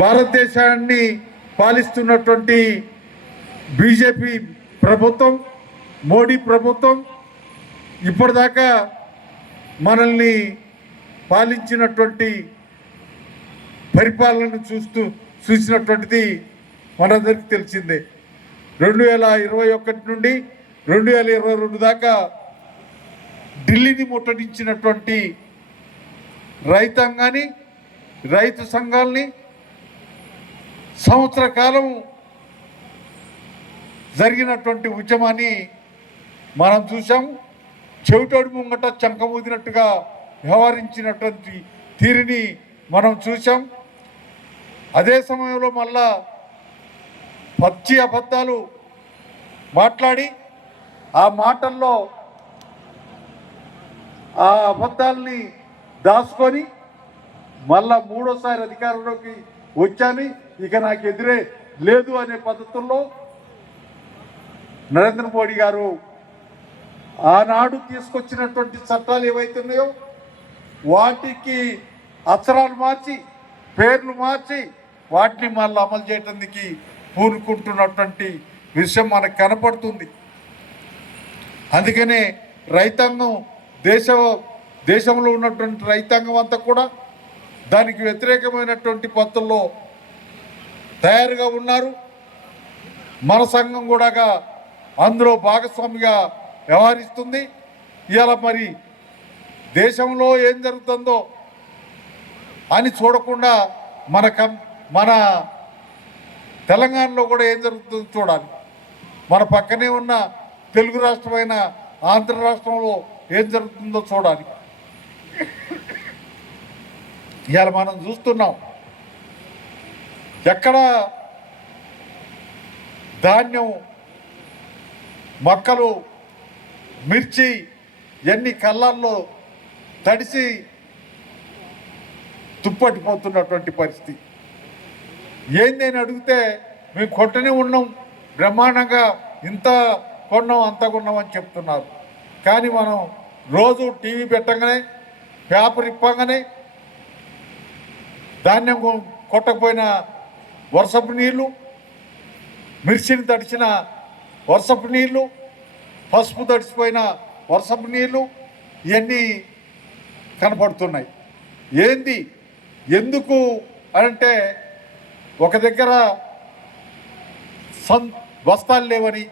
భారతదేశాన్ని పాలిస్తున్నటువంటి బీజేపీ ప్రభుత్వం, మోడీ ప్రభుత్వం ఇప్పటిదాకా మనల్ని పాలించినటువంటి పరిపాలనను చూసినటువంటిది మనందరికీ తెలిసిందే. 2021 నుండి 2022 దాకా ఢిల్లీని ముట్టడించినటువంటి రైతాంగాన్ని, రైతు సంఘాలని సంవత్సర కాలం జరిగినటువంటి ఉద్యమాన్ని మనం చూసాం. చెవిటోడి ముంగట చంకమూదినట్టుగా వ్యవహరించినటువంటి తీరుని మనం చూసాం. అదే సమయంలో మళ్ళా పచ్చి అబద్ధాలు మాట్లాడి ఆ మాటల్లో ఆ అబద్ధాలని దాచుకొని మళ్ళా మూడోసారి అధికారంలోకి వచ్చాను, ఇక నాకు ఎదురే లేదు అనే పద్ధతుల్లో నరేంద్ర మోడీ గారు ఆనాడు తీసుకొచ్చినటువంటి చట్టాలు ఏవైతున్నాయో వాటికి అక్షరాలు మార్చి, పేర్లు మార్చి వాటిని మళ్ళీ అమలు చేయడానికి పూనుకుంటున్నటువంటి విషయం మనకు కనపడుతుంది. అందుకనే రైతాంగం దేశంలో ఉన్నటువంటి రైతాంగం అంతా కూడా దానికి వ్యతిరేకమైనటువంటి పద్ధతుల్లో తయారుగా ఉన్నారు. మన సంఘం కూడా అందులో భాగస్వామిగా వ్యవహరిస్తుంది. ఇవాళ మరి దేశంలో ఏం జరుగుతుందో అని చూడకుండా మన తెలంగాణలో కూడా ఏం జరుగుతుందో చూడాలి. మన పక్కనే ఉన్న తెలుగు రాష్ట్రమైన ఆంధ్ర రాష్ట్రంలో ఏం జరుగుతుందో చూడాలి. ఇవాళ మనం చూస్తున్నాం ఎక్కడ ధాన్యం, మొక్కలు, మిర్చి ఎన్ని కళ్ళల్లో తడిసి తుప్పటిపోతున్నటువంటి పరిస్థితి. ఏంది అని అడిగితే మేము కొట్టనే ఉన్నాం, బ్రహ్మాండంగా ఇంత కొన్నాం అంత కొన్నాం అని చెప్తున్నారు. కానీ మనం రోజు టీవీ పెట్టగానే, పేపర్ ఇప్పగానే ధాన్యం కొట్టకపోయిన వర్షపు నీళ్ళు, మిర్చిని తడిచిన వర్షపు నీళ్ళు, పసుపు తడిచిపోయిన వర్షపు నీళ్ళు ఇవన్నీ కనపడుతున్నాయి. ఏంది ఎందుకు అంటే ఒక దగ్గర బస్తాలు లేవని,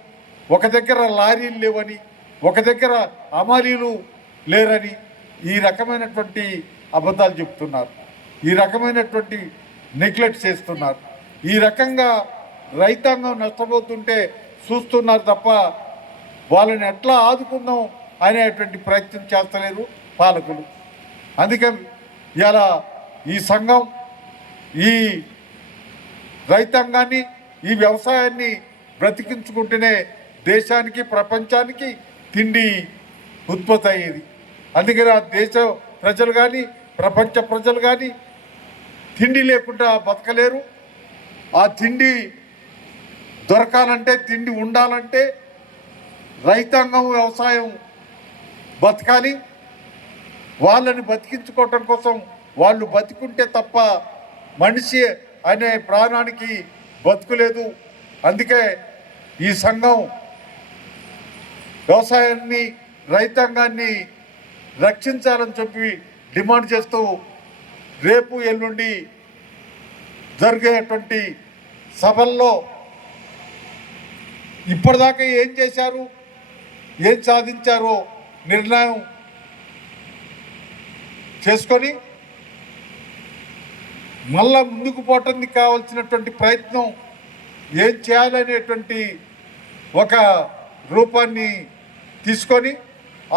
ఒక దగ్గర లారీలు లేవని, ఒక దగ్గర అమాలీలు లేరని ఈ రకమైనటువంటి అబద్ధాలు చెప్తున్నారు. ఈ రకమైనటువంటి నెగ్లెక్ట్ చేస్తున్నారు. ఈ రకంగా రైతాంగం నష్టపోతుంటే చూస్తున్నారు తప్ప వాళ్ళని ఎట్లా ఆదుకుందాం అనేటువంటి ప్రయత్నం చేస్తలేరు పాలకులు. అందుకే ఇలా ఈ సంఘం ఈ రైతాంగాన్ని, ఈ వ్యవసాయాన్ని బ్రతికించుకుంటేనే దేశానికి, ప్రపంచానికి తిండి ఉత్పత్తి అయ్యేది. అందుకని ఆ దేశ ప్రజలు కానీ, ప్రపంచ ప్రజలు కానీ తిండి లేకుండా బతకలేరు. ఆ తిండి దొరకాలంటే, తిండి ఉండాలంటే రైతాంగం, వ్యవసాయం బతకాలి. వాళ్ళని బతికించుకోవటం కోసం వాళ్ళు బతికుంటే తప్ప మనిషి అనే ప్రాణానికి బతుకులేదు. అందుకే ఈ సంఘం వ్యవసాయాన్ని, రైతాంగాన్ని రక్షించాలని చెప్పి డిమాండ్ చేస్తూ రేపు ఎల్లుండి జరిగేటువంటి సభల్లో ఇప్పటిదాకా ఏం చేశారు, ఏం సాధించారో నిర్ణయం చేసుకొని మళ్ళా ముందుకు పోవటానికి కావాల్సినటువంటి ప్రయత్నం ఏం చేయాలనేటువంటి ఒక రూపాన్ని తీసుకొని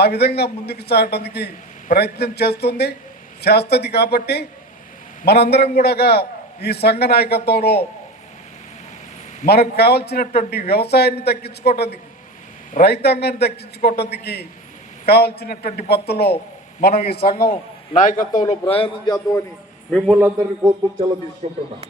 ఆ విధంగా ముందుకు సాగటానికి ప్రయత్నం చేస్తుంది కాబట్టి మనందరం కూడా ఈ సంఘ నాయకత్వంలో మనకు కావాల్సినటువంటి వ్యవసాయాన్ని దక్కించుకోవటానికి, రైతాంగాన్ని దక్కించుకోవటానికి కావాల్సినటువంటి పద్ధతిలో మనం ఈ సంఘం నాయకత్వంలో ప్రయాణం చేద్దామని మిమ్మల్ని అందరినీ కోరుతూ సెలవు తీసుకుంటున్నాం.